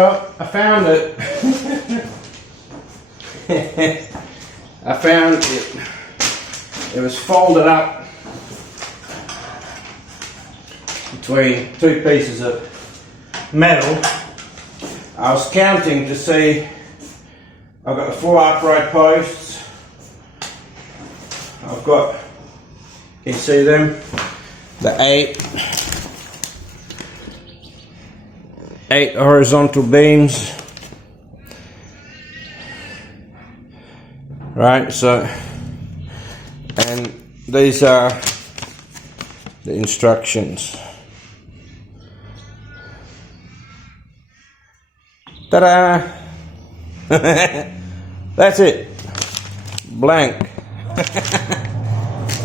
Well, I found it. I found it. It was folded up between two pieces of metal. I was counting to see. I've got the 4 upright posts. I've got, can you see them? The 8 horizontal beams. Right, so, and these are the instructions. Ta-da! That's it. Blank.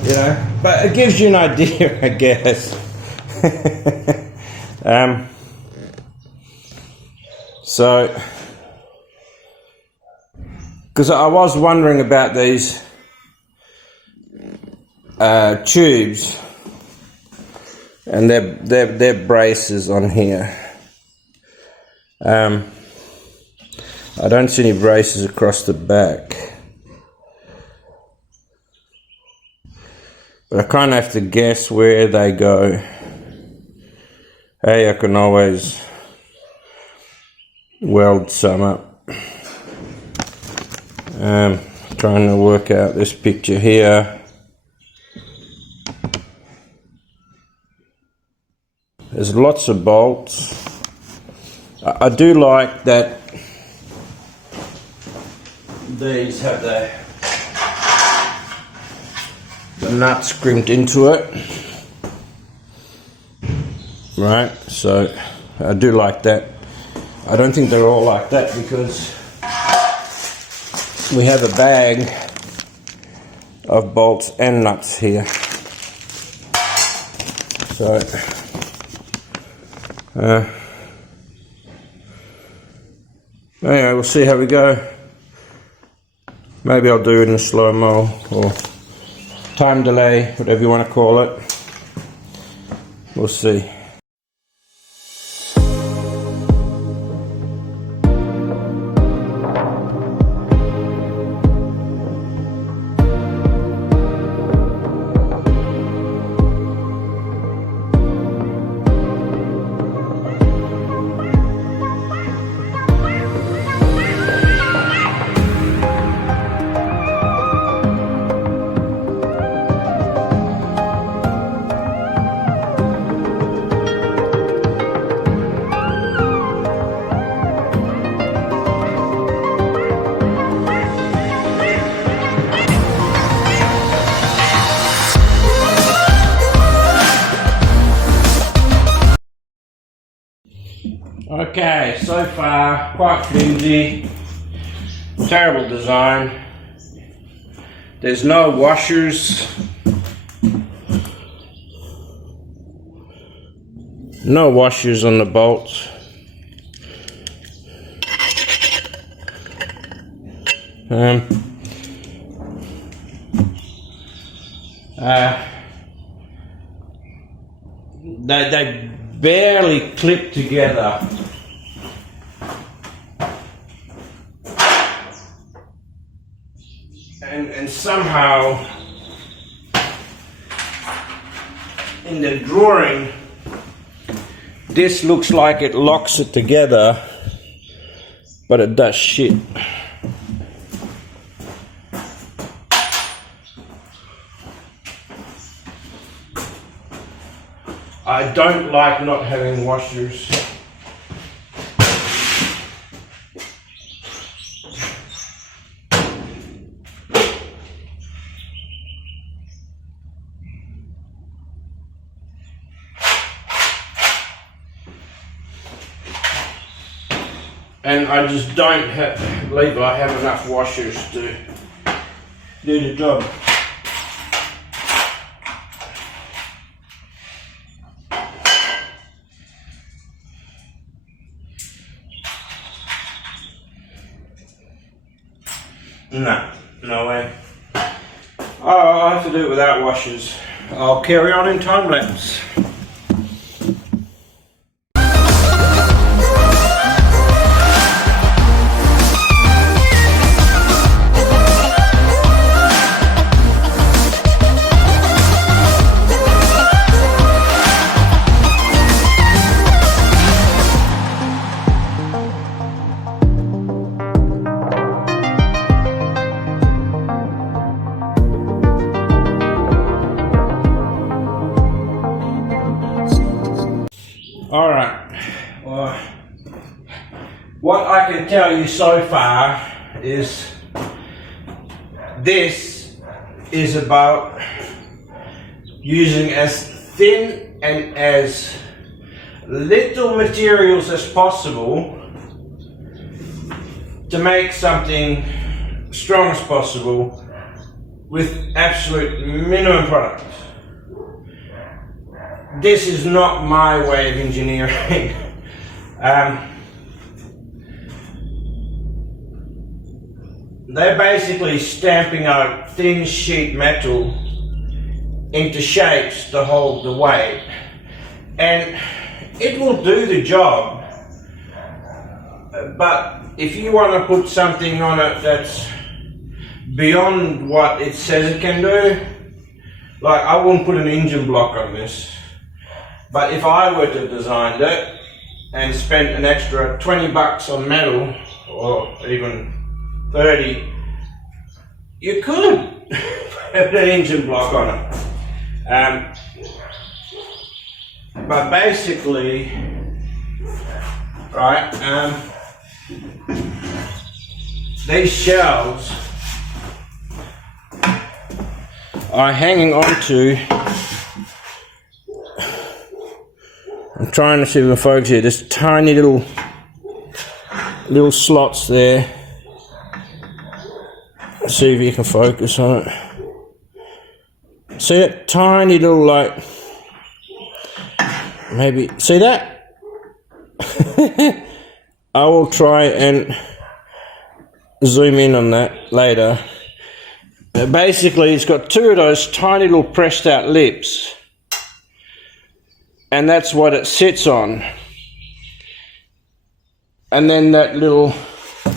You know, but it gives you an idea, I guess. So, because I was wondering about these tubes and their braces on here. I don't see any braces across the back, but I kind of have to guess where they go. Hey, I can always weld some up. Trying to work out this picture here. There's lots of bolts. I do like that these have the nuts crimped into it. Right, so I do like that. I don't think they're all like that because we have a bag of bolts and nuts here. So anyway, we'll see how we go. Maybe I'll do it in slow-mo or time delay, whatever you want to call it. We'll see. Okay, so far quite flimsy, terrible design. There's no washers, on the bolts. They barely clip together. And somehow in the drawing this looks like it locks it together, but it does shit. I don't like not having washers. And I just don't believe I have enough washers to do the job. No way. Oh, I'll have to do it without washers. I'll carry on in time lapse. I can tell you so far is this is about using as thin and as little materials as possible to make something strong as possible with absolute minimum product. This is not my way of engineering. They're basically stamping out thin sheet metal into shapes to hold the weight, and it will do the job, but if you want to put something on it that's beyond what it says it can do, like I wouldn't put an engine block on this, but if I were to have designed it and spent an extra 20 bucks on metal, or even 30, you could put an engine block on it. But basically, right, these shelves are hanging on to, I'm trying to see if I can focus here, there's tiny little slots there. See if you can focus on it. See that tiny little, like, maybe, see that? I will try and zoom in on that later. Basically, it's got two of those tiny little pressed out lips, and that's what it sits on. And then that little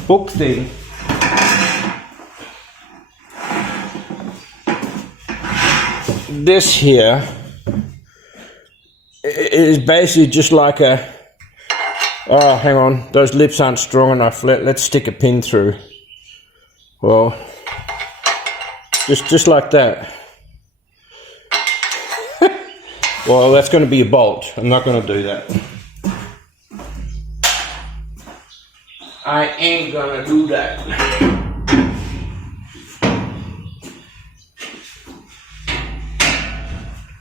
hook thing this here is basically just like a, oh hang on, those lips aren't strong enough, let's stick a pin through. Well, just like that. Well, that's going to be a bolt, I'm not going to do that. I ain't going to do that.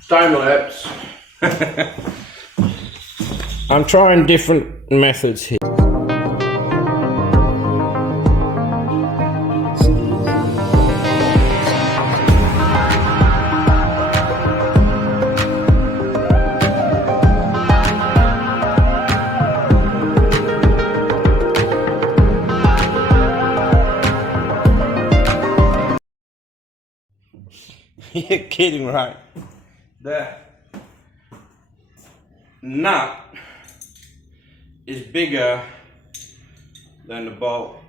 Time lapse. I'm trying different methods here. You're kidding, right? The nut is bigger than the bolt.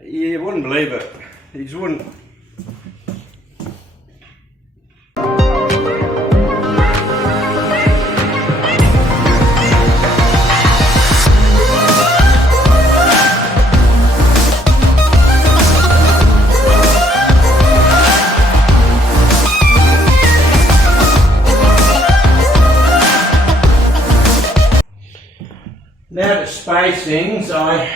You wouldn't believe it. You just wouldn't. Now the spacings, I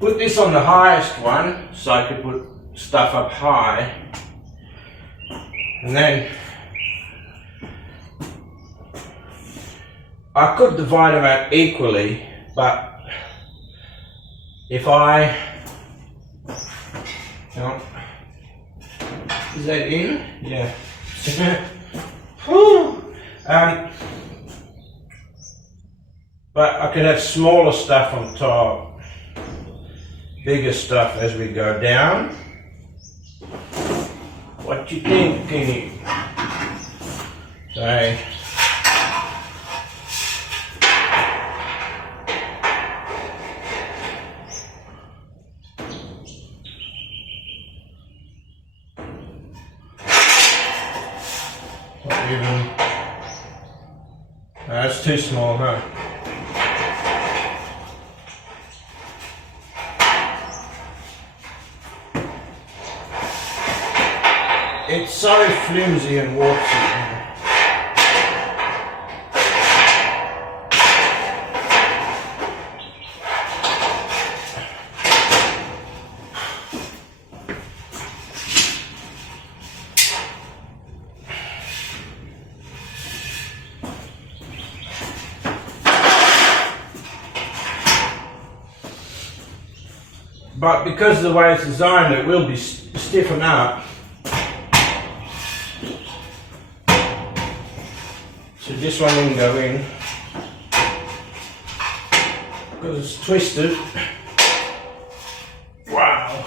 put this on the highest one so I could put stuff up high, and then I could divide them out equally, but if I, hang on, is that in? Yeah. But I could have smaller stuff on top, bigger stuff as we go down. What you think, Kenny? Sorry. Not even. That's too small, huh? It's so flimsy and warpy. but because of the way it's designed, it will be stiffen up. So this one can go in because it's twisted. Wow.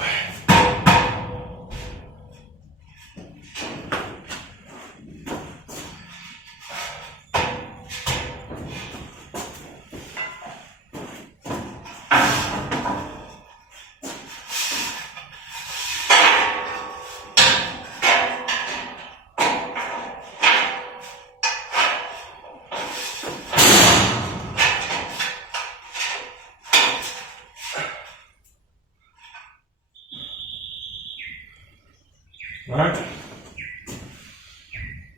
Right,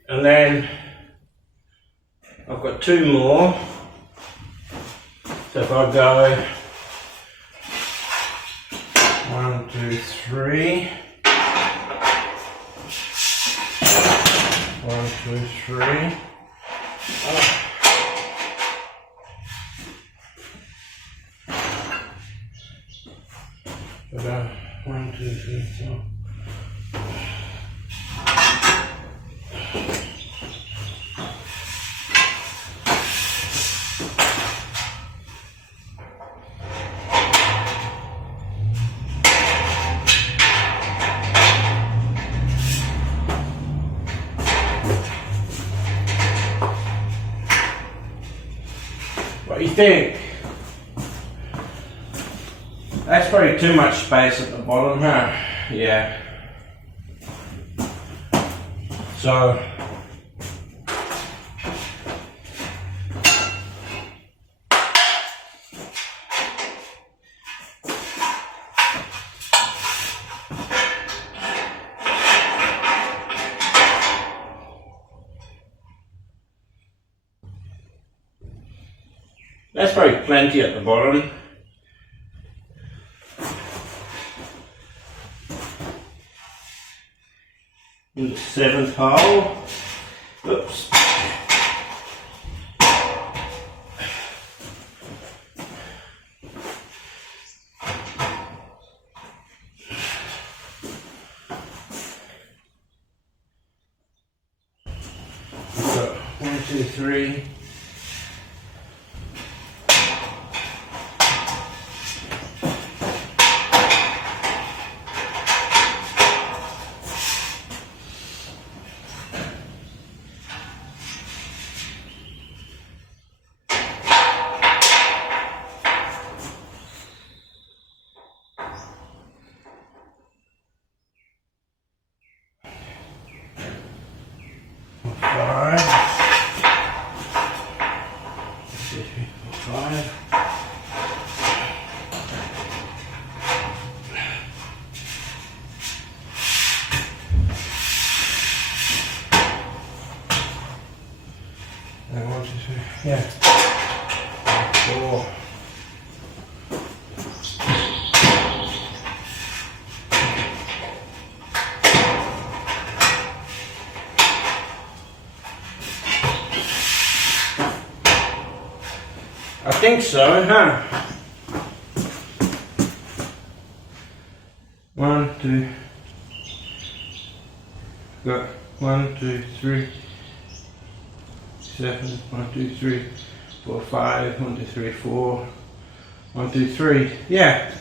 and then I've got two more, so if I go 1, 2, 3, 1, 2, 3, so go 1, 2, 3, 4. What do you think? That's probably too much space at the bottom, huh? Yeah. So that's probably plenty at the bottom. In the 7th hole. Oops. So 1, 2, 3. Yeah. 4. I think so, huh? 1, 2. Got 1, 2, 3. 7, 1, 2, 3, 4, 5, 1, 2, 3, 4, 1, 2, 3. Yeah,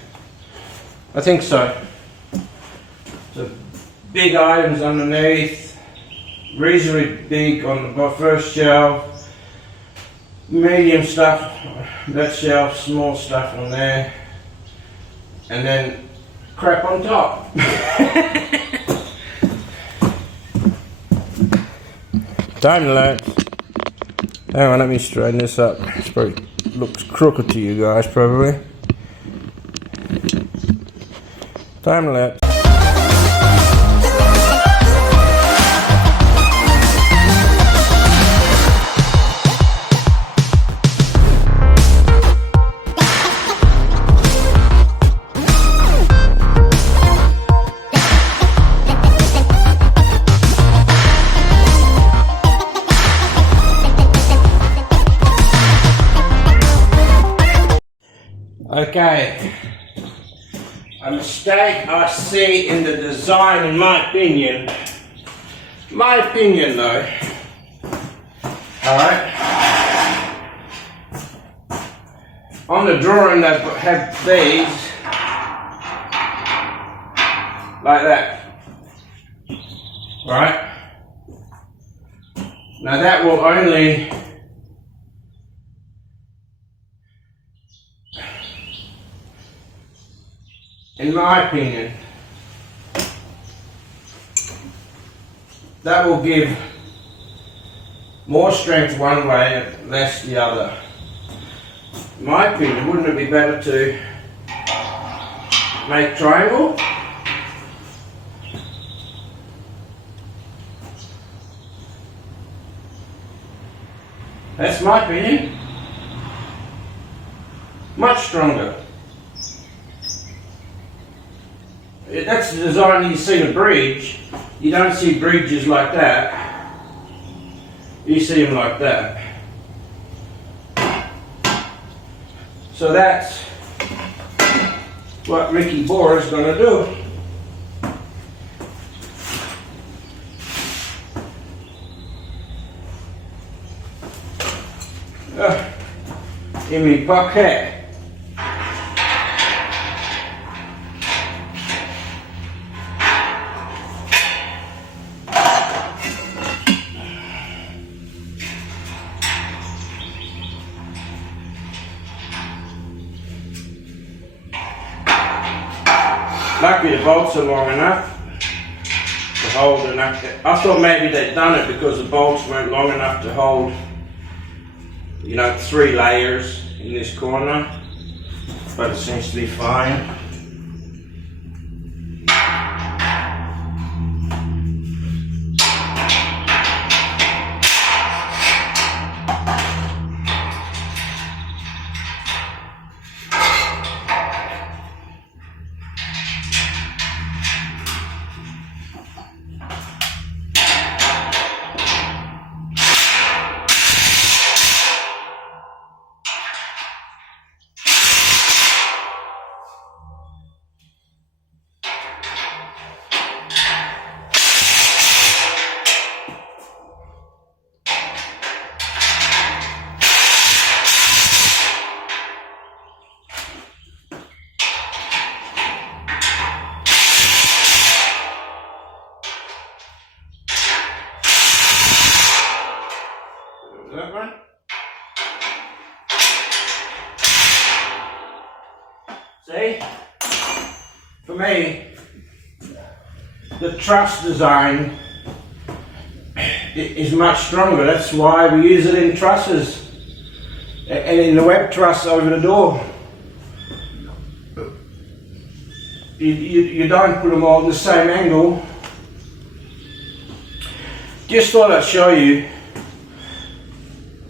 I think so. So big items underneath, reasonably big on the first shelf, medium stuff, that shelf, small stuff on there, and then crap on top. Time lapse. Hang on, let me straighten this up. It probably looks crooked to you guys, probably. Time lapse. Okay, a mistake I see in the design, in my opinion though, alright, on the drawing they have these like that, right? Now that will only in my opinion, that will give more strength one way and less the other. In my opinion, wouldn't it be better to make triangle? That's my opinion. Much stronger. That's the design you see in a bridge. You don't see bridges like that. You see them like that. So that's what Ricky Bohr is going to do. In my pocket. Lucky the bolts are long enough to hold enough. I thought maybe they'd done it because the bolts weren't long enough to hold, you know, 3 layers in this corner, but it seems to be fine. That one. See? For me, the truss design is much stronger. That's why we use it in trusses and in the web truss over the door. You don't put them all in the same angle. Just thought I'd show you.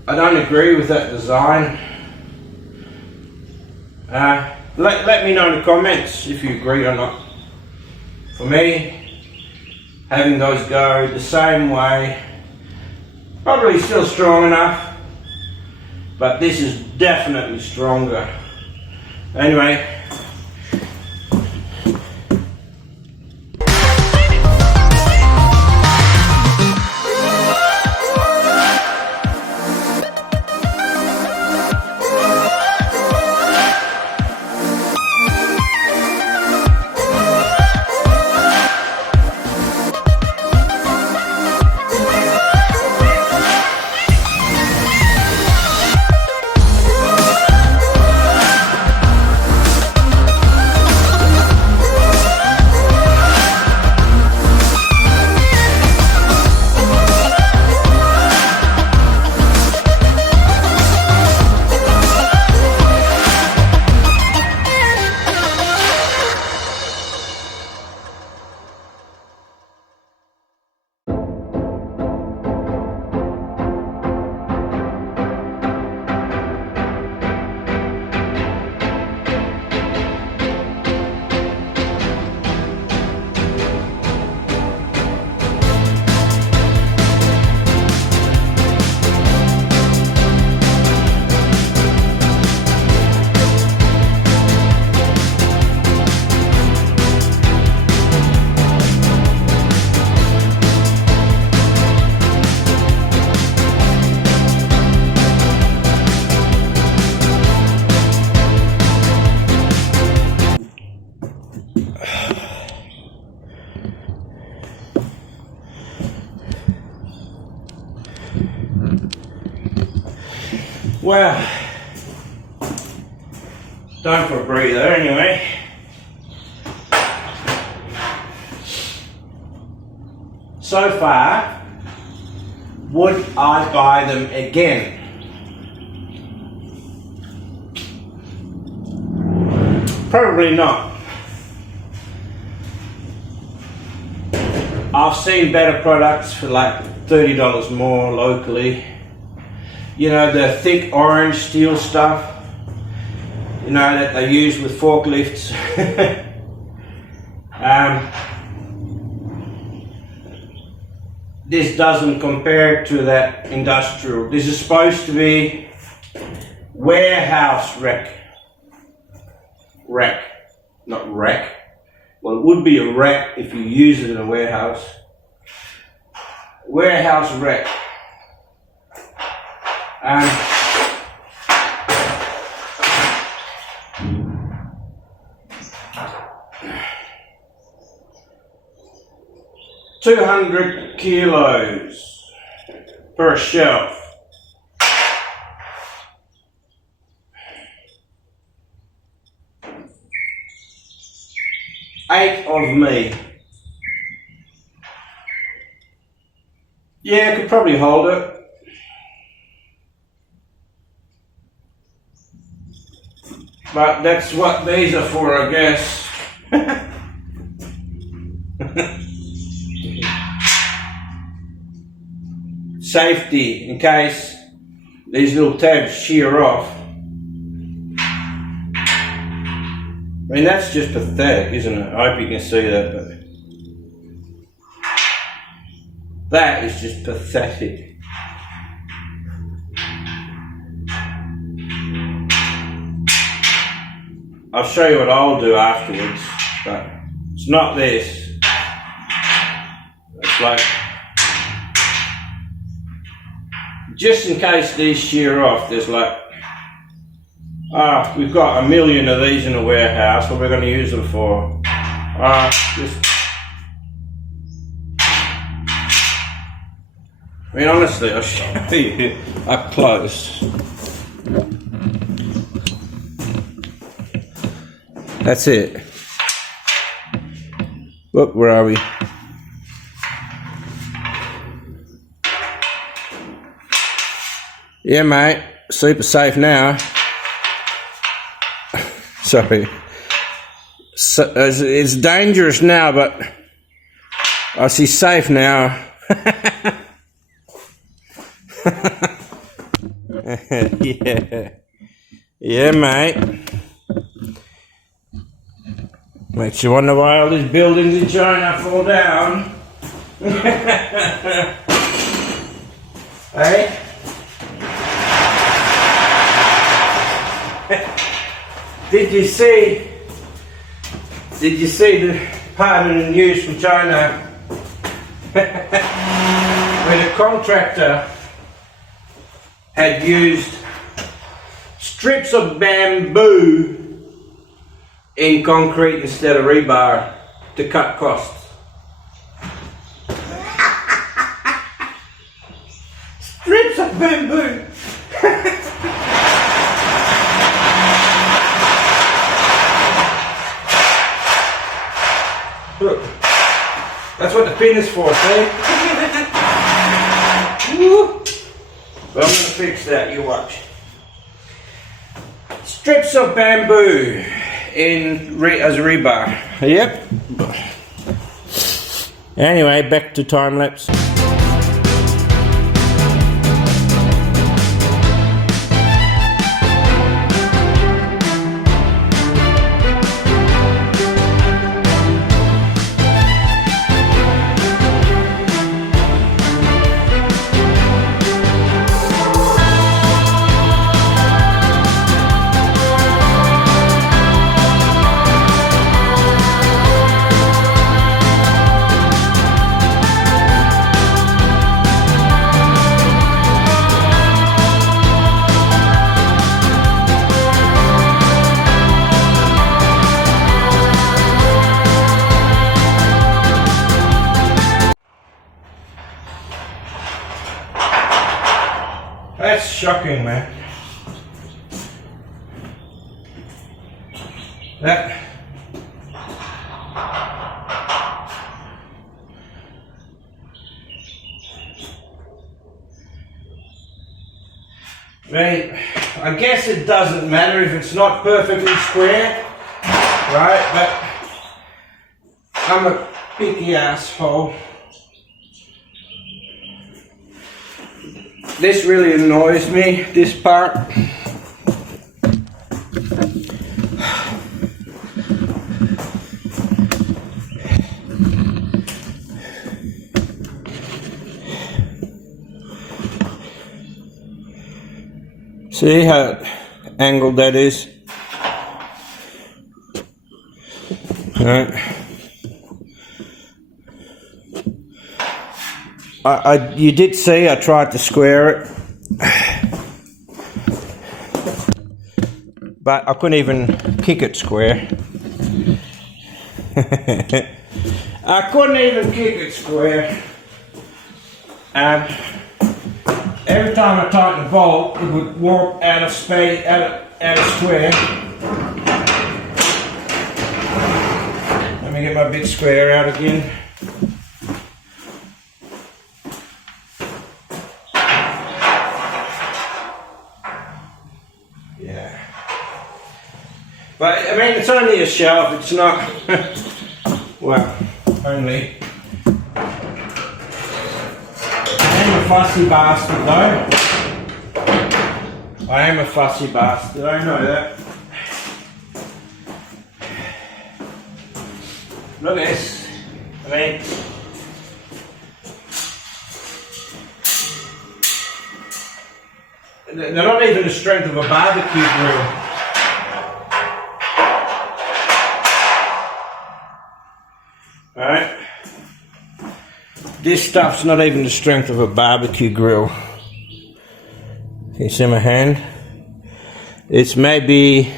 I don't agree with that design. Let me know in the comments if you agree or not. For me, having those go the same way, probably still strong enough, but this is definitely stronger. Anyway, Well, time for a breather anyway. So far, would I buy them again? Probably not. I've seen better products for like $30 more locally. You know, the thick orange steel stuff, you know, that they use with forklifts. This doesn't compare to that industrial. This is supposed to be warehouse rack, not rack. Well, it would be a rack if you use it in a warehouse. Warehouse rack. 200 kilos per shelf. Eight of me. Yeah, I could probably hold it. But that's what these are for, I guess. Safety, in case these little tabs shear off. I mean, that's just pathetic, isn't it? I hope you can see that, but that is just pathetic. I'll show you what I'll do afterwards, but it's not this. It's like, just in case these shear off, there's like, we've got 1 million of these in the warehouse, what we're going to use them for? Just, I mean, honestly, I'll show you up close. That's it. Look, where are we? Yeah, mate, super safe now. Sorry. So, it's dangerous now, but I see safe now. Yeah. Yeah, mate. Makes you wonder why all these buildings in China fall down. Hey? Did you see the part in the news from China where the contractor had used strips of bamboo in concrete instead of rebar to cut costs? Strips of bamboo. Look, that's what the pin is for, see? But I'm going to fix that, you watch. Strips of bamboo as rebar. Yep. Anyway, back to time lapse. That's shocking, man. That. I guess it doesn't matter if it's not perfectly square, right? But I'm a picky asshole. This really annoys me, this part. See how angled that is? Alright. You did see I tried to square it, but I couldn't even kick it square. I couldn't even kick it square. Every time I tighten the bolt, it would warp out of space, out of square. Let me get my big square out again. Yeah. But I mean, it's only a shelf. It's not. Well, only. I am a fussy bastard though. I am a fussy bastard, I know that. Look at this. I mean, they're not even the strength of a barbecue grill. Alright? This stuff's not even the strength of a barbecue grill. Can you see my hand? It's maybe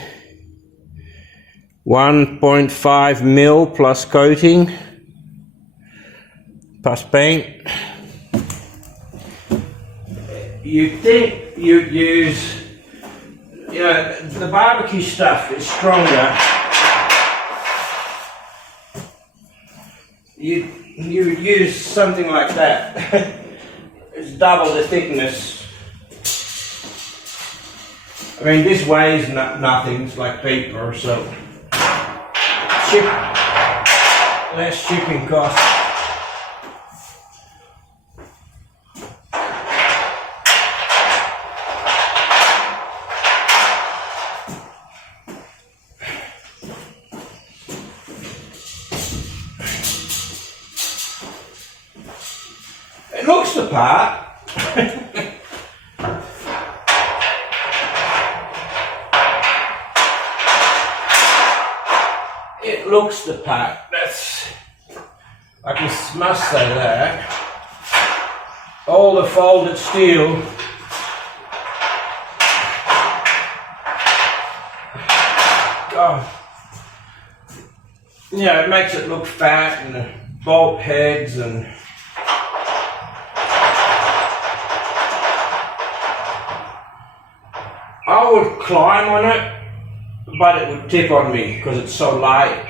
1.5 mil plus coating, plus paint. You'd think you'd use, you know, the barbecue stuff is stronger. You would use something like that. It's double the thickness. I mean, this weighs nothing, it's like paper, so less shipping costs. It looks the part. It looks the part. That's, I must say that. All the folded steel. Oh. Yeah, it makes it look fat, and the bolt heads and I would climb on it, but it would tip on me because it's so light.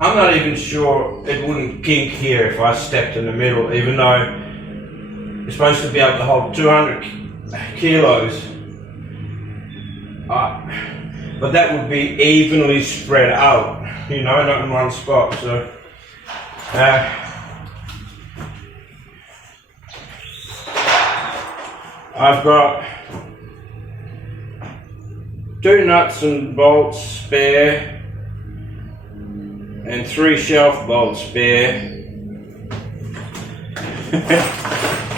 I'm not even sure it wouldn't kink here if I stepped in the middle, even though it's supposed to be able to hold 200 kilos. But that would be evenly spread out, you know, not in one spot. So I've got 2 nuts and bolts spare and 3 shelf bolts spare,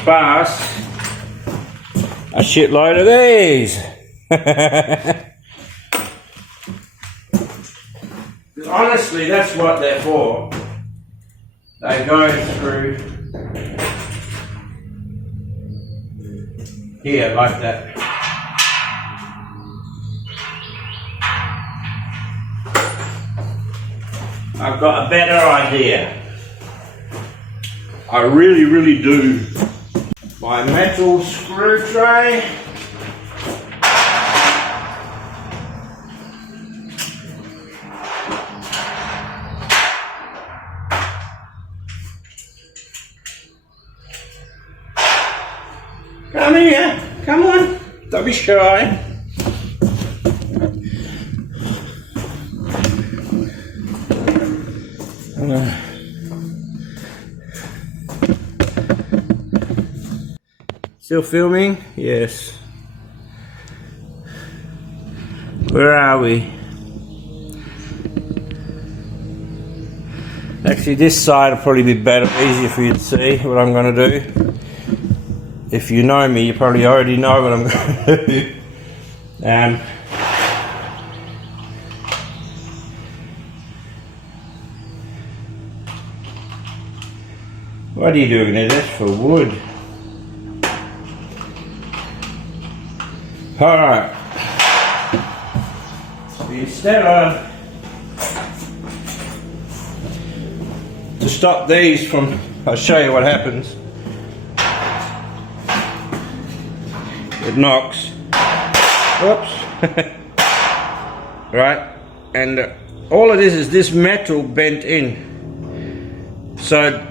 plus a shitload of these. Honestly, that's what they're for. They go through here like that. I've got a better idea. I really, really do. my metal screw tray. Come here, come on, don't be shy. Still filming? Yes. Where are we? Actually, this side will probably be better, easier for you to see what I'm going to do. If you know me, you probably already know what I'm going to do. What are you doing there? That's for wood. Alright. So instead of... to stop these from... I'll show you what happens. It knocks. Oops. Right. And all it is this metal bent in. So...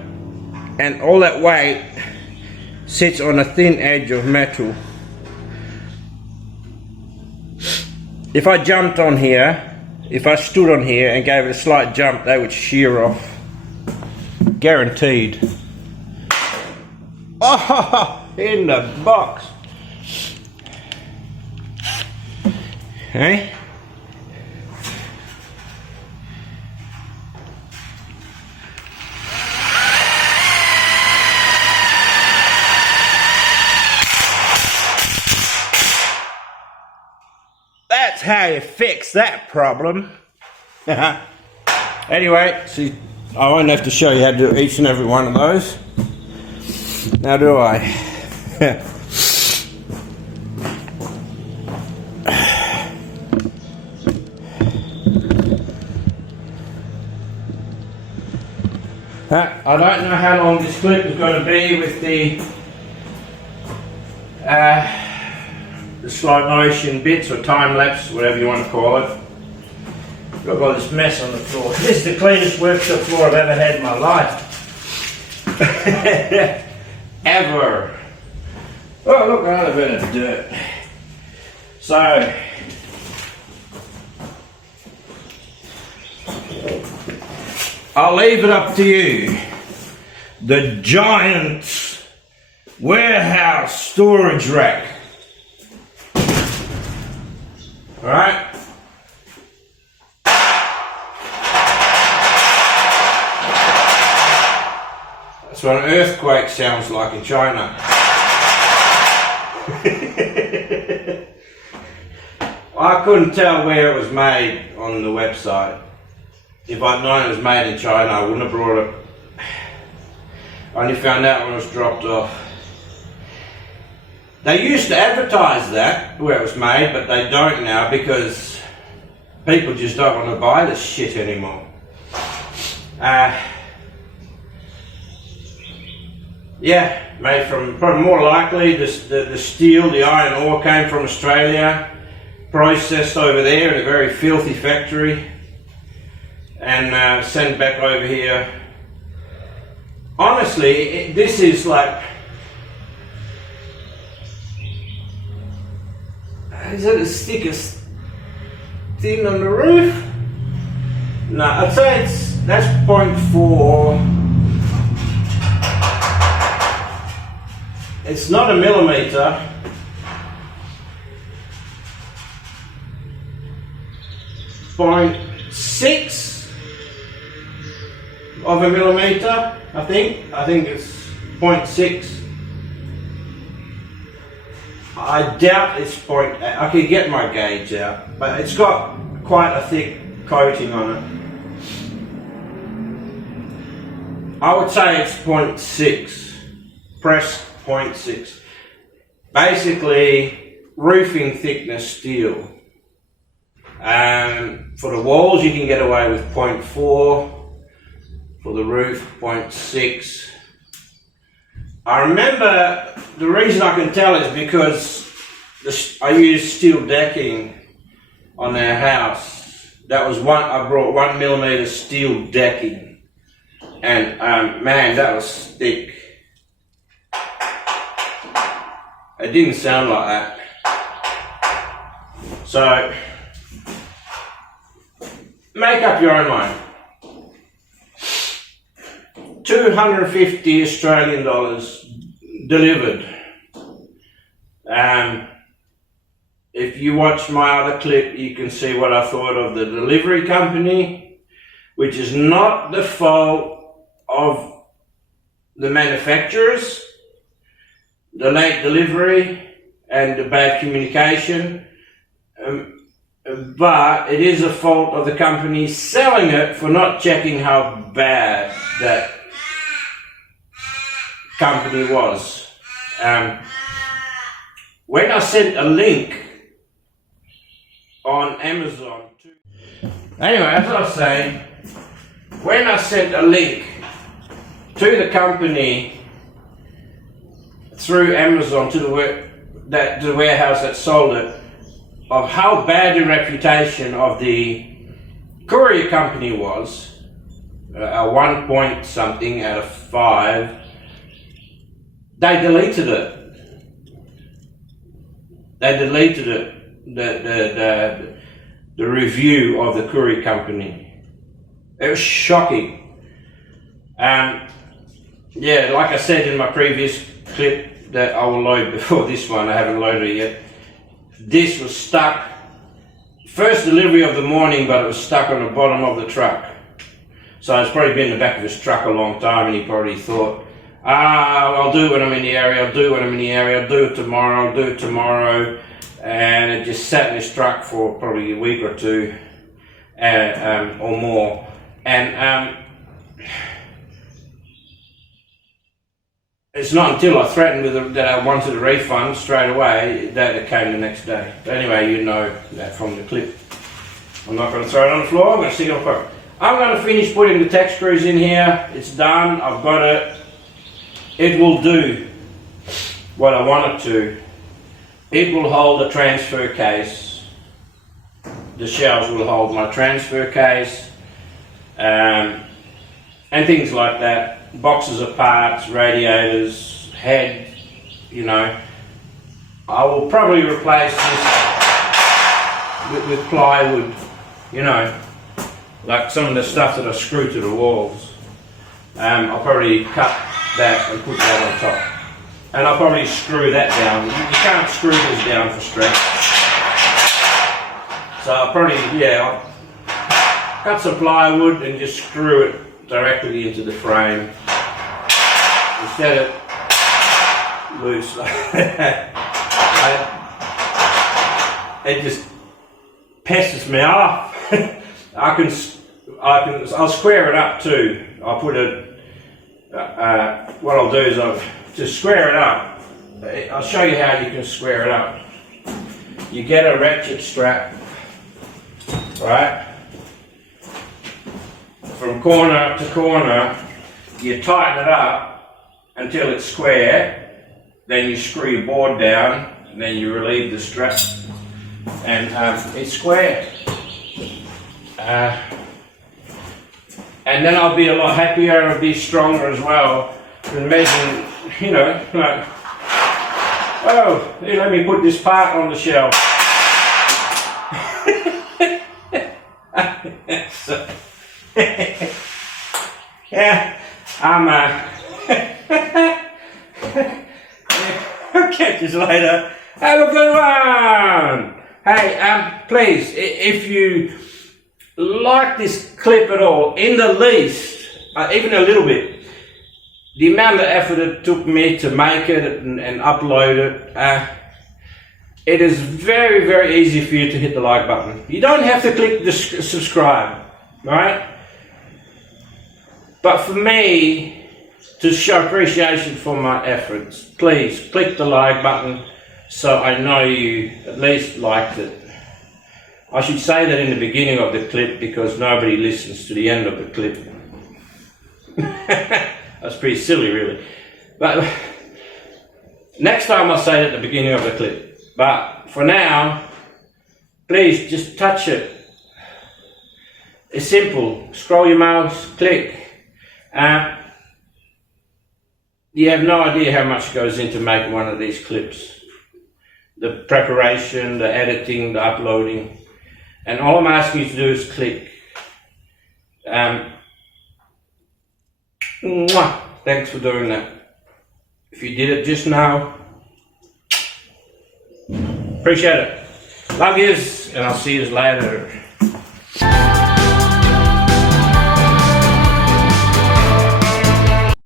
and all that weight sits on a thin edge of metal. If I jumped on here, if I stood on here and gave it a slight jump, they would shear off. Guaranteed. Oh, in the box. Hey? That's how you fix that problem. Anyway, see, I won't have to show you how to do each and every one of those. Now do I? I don't know how long this clip is going to be with the slow motion bits or time lapse, whatever you want to call it. Look at all this mess on the floor. This is the cleanest workshop floor I've ever had in my life. Ever. Oh, look at a bit of dirt. So, I'll leave it up to you. The Giantz warehouse storage rack. Alright? That's what an earthquake sounds like in China. I couldn't tell where it was made on the website. If I'd known it was made in China, I wouldn't have brought it. I only found out when it was dropped off. They used to advertise that, where it was made, but they don't now because people just don't want to buy this shit anymore. Yeah, made from, probably more likely, the steel, the iron ore came from Australia, processed over there in a very filthy factory, and sent back over here. Honestly, this is like, is it as thick as thin on the roof? No, I'd say that's 0.4. It's not a millimeter. .6 of a millimeter, I think. I think it's 0.6. I doubt it's 0.8. I could get my gauge out, but it's got quite a thick coating on it. I would say it's 0.6. Pressed 0.6. Basically, roofing thickness steel. For the walls, you can get away with 0.4. For the roof, 0.6. I remember the reason I can tell is because I used steel decking on our house. That was I brought 1mm steel decking, and man, that was thick. It didn't sound like that. So make up your own mind. 250 Australian dollars delivered. If you watch my other clip, you can see what I thought of the delivery company, which is not the fault of the manufacturers, the late delivery and the bad communication, but it is a fault of the company selling it for not checking how bad that company was. When I sent a link on Amazon anyway, as I was saying, when I sent a link to the company through Amazon to the warehouse that sold it, of how bad the reputation of the courier company was, a 1 point something out of 5, they deleted it. They deleted it, the review of the courier company. It was shocking. Yeah, like I said in my previous clip that I will load before this one, I haven't loaded it yet. This was stuck, first delivery of the morning, but it was stuck on the bottom of the truck. So it's probably been in the back of his truck a long time, and he probably thought, I'll do it when I'm in the area, I'll do it when I'm in the area, I'll do it tomorrow, and it just sat in his truck for probably a week or two, or more. And it's not until I threatened with that I wanted a refund straight away that it came the next day. But anyway, you know that from the clip. I'm not going to throw it on the floor, I'm going to stick it on fire. I'm going to finish putting the tack screws in here. It's done, I've got it. It will do what I want it to. It will hold a transfer case. The shelves will hold my transfer case, and things like that. Boxes of parts, radiators, head, you know. I will probably replace this with plywood, you know, like some of the stuff that I screw to the walls. I'll probably cut that and put that on top. And I'll probably screw that down. You can't screw this down for strength. So I'll probably, I'll cut some plywood and just screw it directly into the frame instead of loose. It just pisses me off. I'll square it up too. I'll put it. What I'll do is to square it up. I'll show you how you can square it up. You get a ratchet strap, right? From corner to corner, you tighten it up until it's square. Then you screw your board down, and then you relieve the strap, and it's square. And then I'll be a lot happier and I'll be stronger as well. Imagine, you know, like, oh, here, let me put this part on the shelf. So, yeah, I'll catch you later. Have a good one. Hey, please, if you like this clip at all, in the least, even a little bit, the amount of effort it took me to make it and upload it, it is very, very easy for you to hit the like button. You don't have to click the subscribe, right? But for me, to show appreciation for my efforts, please click the like button so I know you at least liked it. I should say that in the beginning of the clip because nobody listens to the end of the clip. That's pretty silly, really. But Next time I'll say it at the beginning of the clip, but for now, please just touch it. It's simple. Scroll your mouse, click. You have no idea how much goes into making one of these clips. The preparation, the editing, the uploading. And all I'm asking you to do is click. Thanks for doing that. If you did it just now, appreciate it. Love yous, and I'll see yous later.